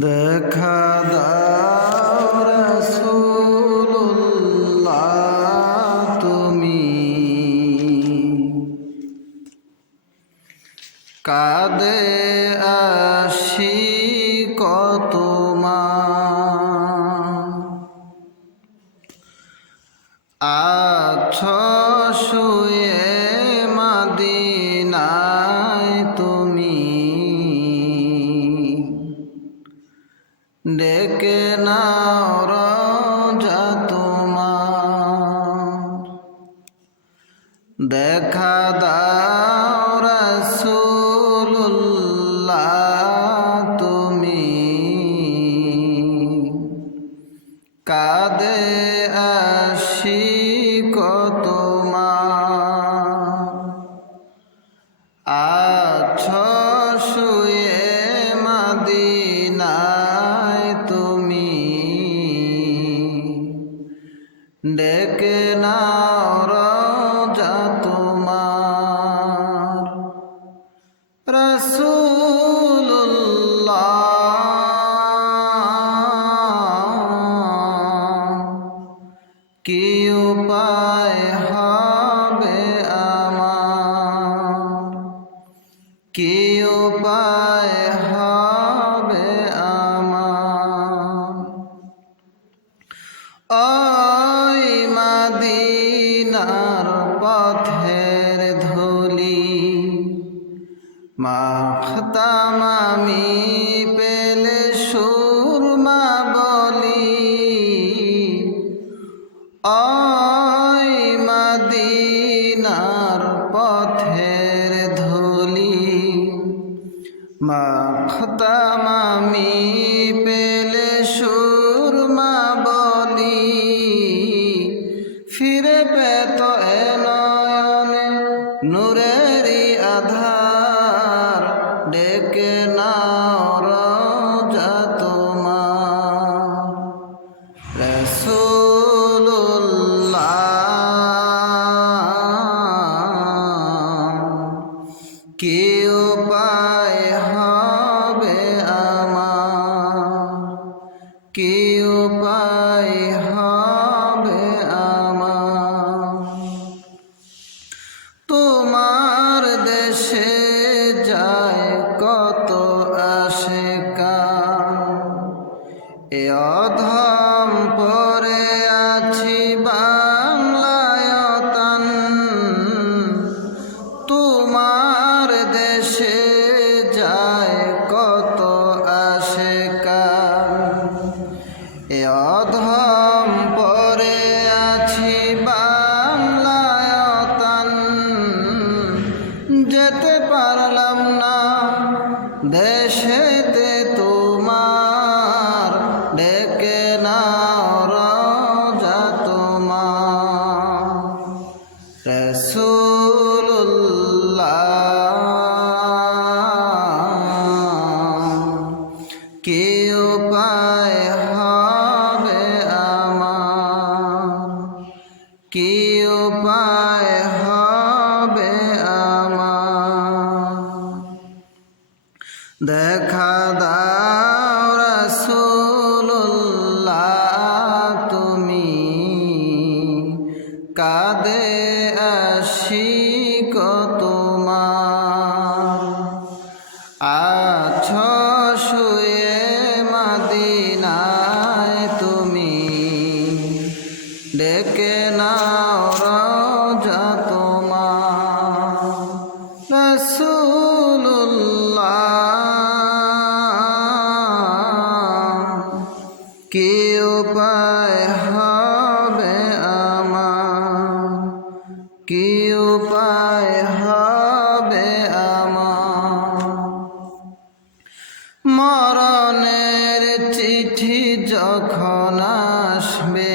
দেখা দাও রাসূলুল্লাহ তুমি কাঁদে আশিক তোমার আছো শুয়ে মদিনায় তুমি ডেকে নাও রওজা তোমার দেখা দাও রাসূলুল্লাহ তুমি কাঁদে আশিক তোমার আছো শুয়ে মদিনায় তুমি ডেকে নাও রওজা তোমার রাসূলুল্লাহ কি উপায় হবে আমার কি উপায় হবে আমার ওই মদিনার পথের ধুলি মাখতাম আমি পেলে সুরমা বলি ওই মদিনার পথের ধুলি মাখতাম আমি পেলে সুরমা বলি ফিরে পেত এ নয়নে নূরেরই আধার ডেকে নাও রওজা তোমার রাসূলুল্লাহ কি উপায় হবে আমার কি উপায় হবে আমার তোমার দেশে যায় কত আশিকান এ অধম পরে আছি বাংলায় তান তোমার দেশে যায় কত আশিকান এ অধম পরে আছি বাংলায় তান যেতে পারলাম না দেশেতে তোমার ডেকে নাও রওজা তোমার রাসূলুল্লাহ কি উপায় হবে আমার কি উপায় হবে আমার দেখা দাও রাসূলুল্লাহ তুমি কাঁদে আশিক তোমার আছো শুয়ে মদিনায় তুমি ডেকে নাও রওজা তোমার রাসূলুল্লাহ কি উপায় হবে আমার কি উপায় হবে আমার মরণের চিঠি যখন আসবে